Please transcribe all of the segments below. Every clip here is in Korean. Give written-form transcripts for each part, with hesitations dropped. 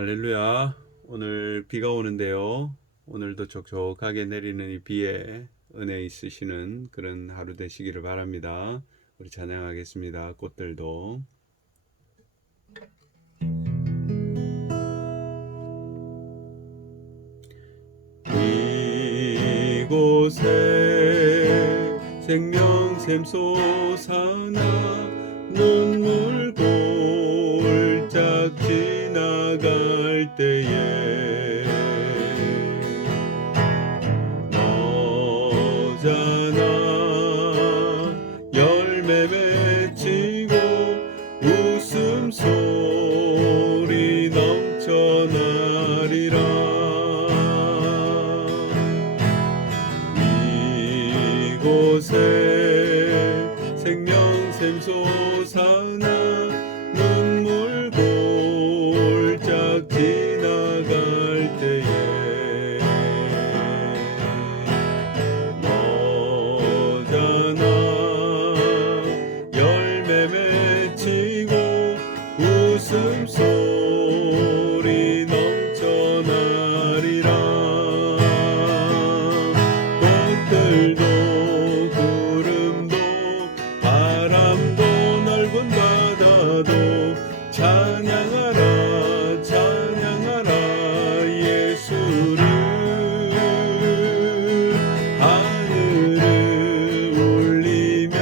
할렐루야. 오늘 비가 오는데요. 오늘도 촉촉하게 내리는 이 비에 은혜 있으시는 그런 하루 되시기를 바랍니다. 우리 찬양하겠습니다. 꽃들도. 이곳에 생명샘 솟아나 눈물 골짝 지나갈 때에 너잖아 열매 맺히고 웃음소리 넘쳐나리라. 이곳에 생명샘 솟아나 눈물 골짝 지나갈 때에 너잖아 열매 맺히고 웃음소리 넘쳐나리라. 꽃들도 구름도 바람도 넓은 바다도 찬양하라 찬양하라 예수를. 하늘을 울리며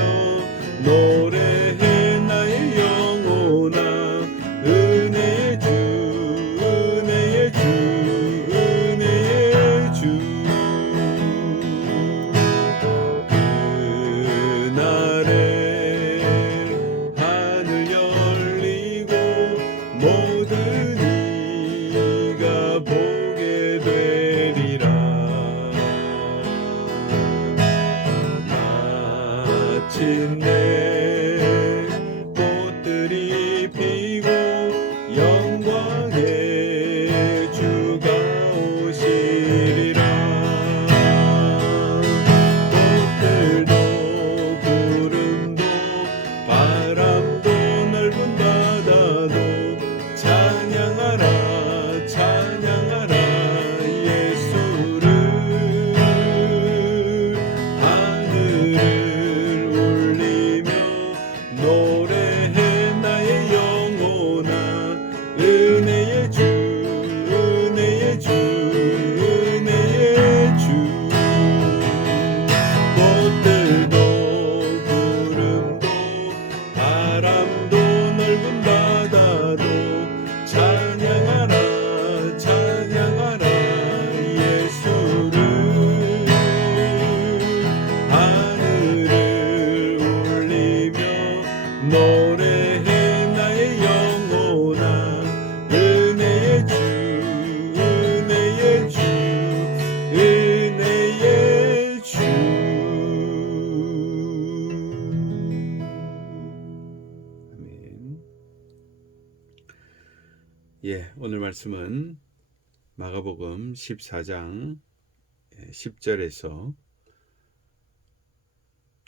노래해 나의 영혼아 은혜의 주 은혜의 주 은혜의 주. 그날에 하늘 열리고 모든 이가 보게 되리라. 마침내 꽃들이 피고 영광의 주가 오시리라. 꽃들도 구름도 바람도 넓은 바다도 찬양하라 찬양하라 예수를. 하늘을 울리며 노래해 나의 영혼아 은혜의 주 은혜의 주 은혜의 주. 꽃들도 구름도 바람도 넓은 바다도 찬양하라 찬양하라 예수를. 하늘을 울리며 노래해 나의 영혼아 은혜의 주 은혜의 주 은혜의 주. 아멘. 오늘 말씀은 마가복음 14장 10절에서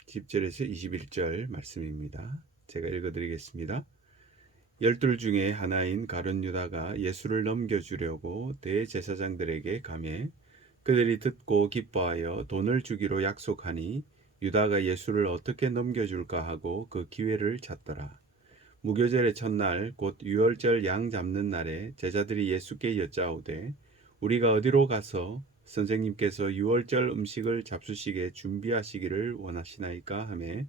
21절 말씀입니다. 제가 읽어드리겠습니다. 열둘 중에 하나인 가룟 유다가 예수를 넘겨주려고 대제사장들에게 가매 그들이 듣고 기뻐하여 돈을 주기로 약속하니 유다가 예수를 어떻게 넘겨줄까 하고 그 기회를 찾더라. 무교절의 첫날 곧 유월절 양 잡는 날에 제자들이 예수께 여짜오되 우리가 어디로 가서 선생님께서 유월절 음식을 잡수시게 준비하시기를 원하시나이까 하매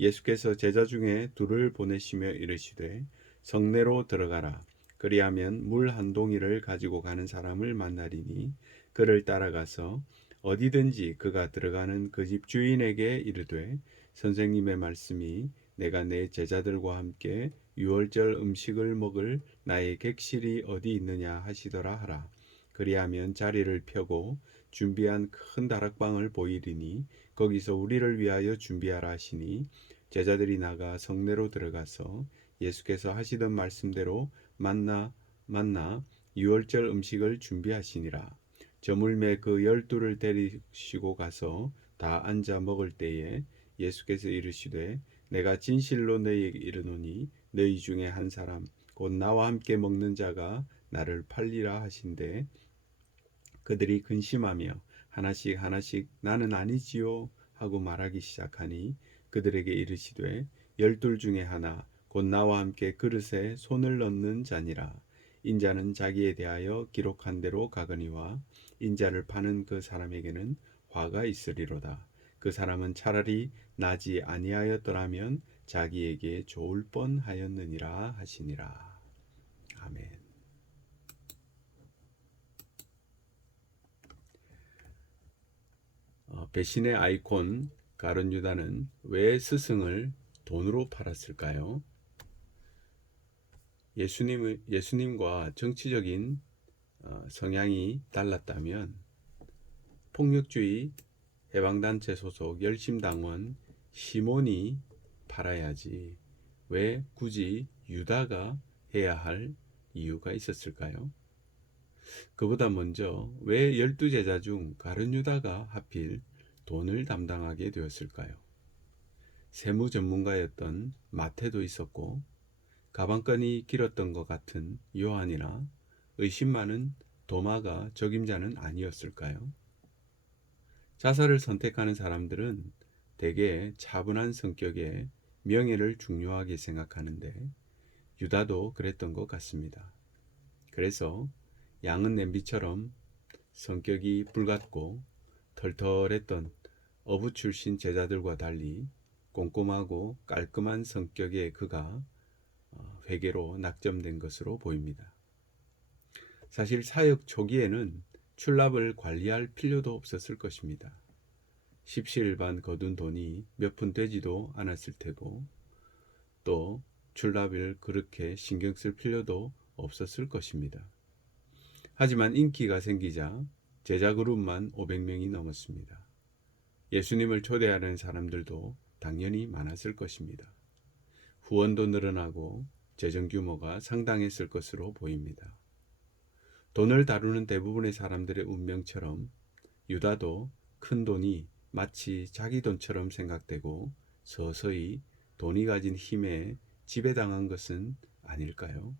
예수께서 제자 중에 둘을 보내시며 이르시되 성내로 들어가라. 그리하면 물 한 동이를 가지고 가는 사람을 만나리니 그를 따라가서 어디든지 그가 들어가는 그 집 주인에게 이르되 선생님의 말씀이 내가 내 제자들과 함께 유월절 음식을 먹을 나의 객실이 어디 있느냐 하시더라 하라. 그리하면 자리를 펴고 준비한 큰 다락방을 보이리니 거기서 우리를 위하여 준비하라 하시니 제자들이 나가 성내로 들어가서 예수께서 하시던 말씀대로 만나 유월절 음식을 준비하시니라. 저물매 그 12를 데리시고 가서 다 앉아 먹을 때에 예수께서 이르시되 내가 진실로 너희에게 이르노니 너희 중에 한 사람 곧 나와 함께 먹는 자가 나를 팔리라 하신대 그들이 근심하며 하나씩 하나씩 나는 아니지요 하고 말하기 시작하니 그들에게 이르시되 열둘 중에 하나 곧 나와 함께 그릇에 손을 넣는 자니라. 인자는 자기에 대하여 기록한 대로 가거니와 인자를 파는 그 사람에게는 화가 있으리로다. 그 사람은 차라리 나지 아니하였더라면 자기에게 좋을 뻔하였느니라 하시니라. 아멘. 배신의 아이콘 가룟 유다는 왜 스승을 돈으로 팔았을까요? 예수님과 정치적인 성향이 달랐다면 폭력주의 해방단체 소속 열심당원 시몬이 팔아야지 왜 굳이 유다가 해야 할 이유가 있었을까요? 그보다 먼저 왜 12제자 중 가룟 유다가 하필 돈을 담당하게 되었을까요? 세무 전문가였던 마태도 있었고 가방끈이 길었던 것 같은 요한이나 의심 많은 도마가 적임자는 아니었을까요? 자살을 선택하는 사람들은 대개 차분한 성격에 명예를 중요하게 생각하는데 유다도 그랬던 것 같습니다. 그래서 양은 냄비처럼 성격이 불같고 털털했던 어부 출신 제자들과 달리 꼼꼼하고 깔끔한 성격의 그가 회개로 낙점된 것으로 보입니다. 사실 사역 초기에는 출납을 관리할 필요도 없었을 것입니다. 십시일반 거둔 돈이 몇 푼 되지도 않았을 테고 또 출납을 그렇게 신경 쓸 필요도 없었을 것입니다. 하지만 인기가 생기자 제자 그룹만 500명이 넘었습니다. 예수님을 초대하는 사람들도 당연히 많았을 것입니다. 후원도 늘어나고 재정 규모가 상당했을 것으로 보입니다. 돈을 다루는 대부분의 사람들의 운명처럼 유다도 큰 돈이 마치 자기 돈처럼 생각되고 서서히 돈이 가진 힘에 지배당한 것은 아닐까요?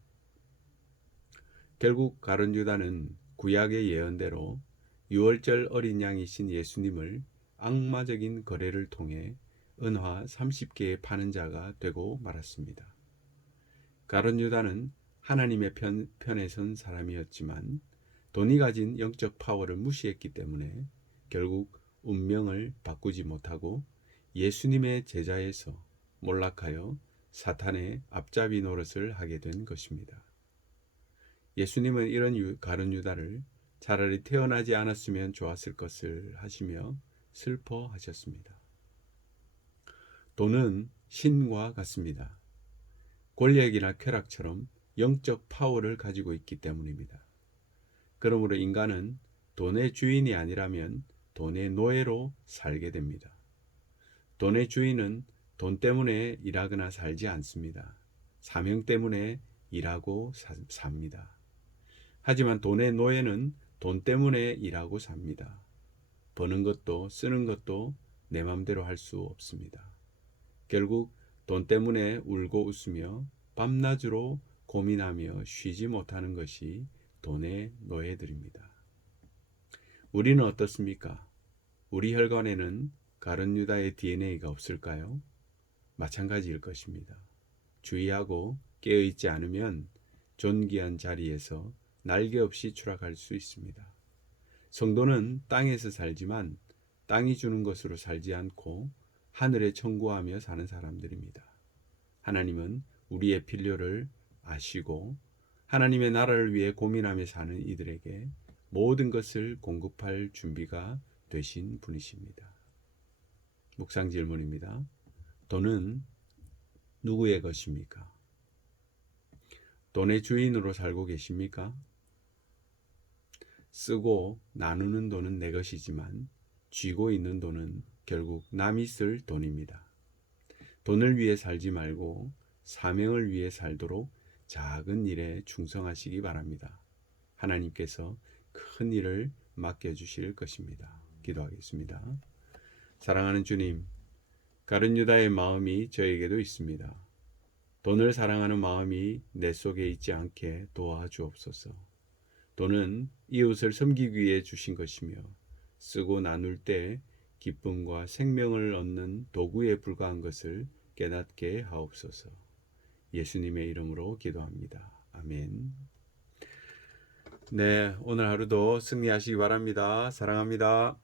결국 가룟 유다는 구약의 예언대로 유월절 어린 양이신 예수님을 악마적인 거래를 통해 은화 30개에 파는 자가 되고 말았습니다. 가룟 유다는 하나님의 편에 선 사람이었지만 돈이 가진 영적 파워를 무시했기 때문에 결국 운명을 바꾸지 못하고 예수님의 제자에서 몰락하여 사탄의 앞잡이 노릇을 하게 된 것입니다. 예수님은 이런 가룟 유다를 차라리 태어나지 않았으면 좋았을 것을 하시며 슬퍼하셨습니다. 돈은 신과 같습니다. 권력이나 쾌락처럼 영적 파워를 가지고 있기 때문입니다. 그러므로 인간은 돈의 주인이 아니라면 돈의 노예로 살게 됩니다. 돈의 주인은 돈 때문에 일하거나 살지 않습니다. 사명 때문에 일하고 삽니다. 하지만 돈의 노예는 돈 때문에 일하고 삽니다. 버는 것도 쓰는 것도 내 맘대로 할 수 없습니다. 결국 돈 때문에 울고 웃으며 밤낮으로 고민하며 쉬지 못하는 것이 돈의 노예들입니다. 우리는 어떻습니까? 우리 혈관에는 가룟 유다의 DNA가 없을까요? 마찬가지일 것입니다. 주의하고 깨어있지 않으면 존귀한 자리에서 날개 없이 추락할 수 있습니다. 성도는 땅에서 살지만 땅이 주는 것으로 살지 않고 하늘에 청구하며 사는 사람들입니다. 하나님은 우리의 필요를 아시고 하나님의 나라를 위해 고민하며 사는 이들에게 모든 것을 공급할 준비가 되신 분이십니다. 묵상 질문입니다. 돈은 누구의 것입니까? 돈의 주인으로 살고 계십니까? 쓰고 나누는 돈은 내 것이지만 쥐고 있는 돈은 결국 남이 쓸 돈입니다. 돈을 위해 살지 말고 사명을 위해 살도록 작은 일에 충성하시기 바랍니다. 하나님께서 큰 일을 맡겨주실 것입니다. 기도하겠습니다. 사랑하는 주님, 가룟 유다의 마음이 저에게도 있습니다. 돈을 사랑하는 마음이 내 속에 있지 않게 도와주옵소서. 돈은 이웃을 섬기기 위해 주신 것이며 쓰고 나눌 때 기쁨과 생명을 얻는 도구에 불과한 것을 깨닫게 하옵소서. 예수님의 이름으로 기도합니다. 아멘. 네, 오늘 하루도 승리하시기 바랍니다. 사랑합니다.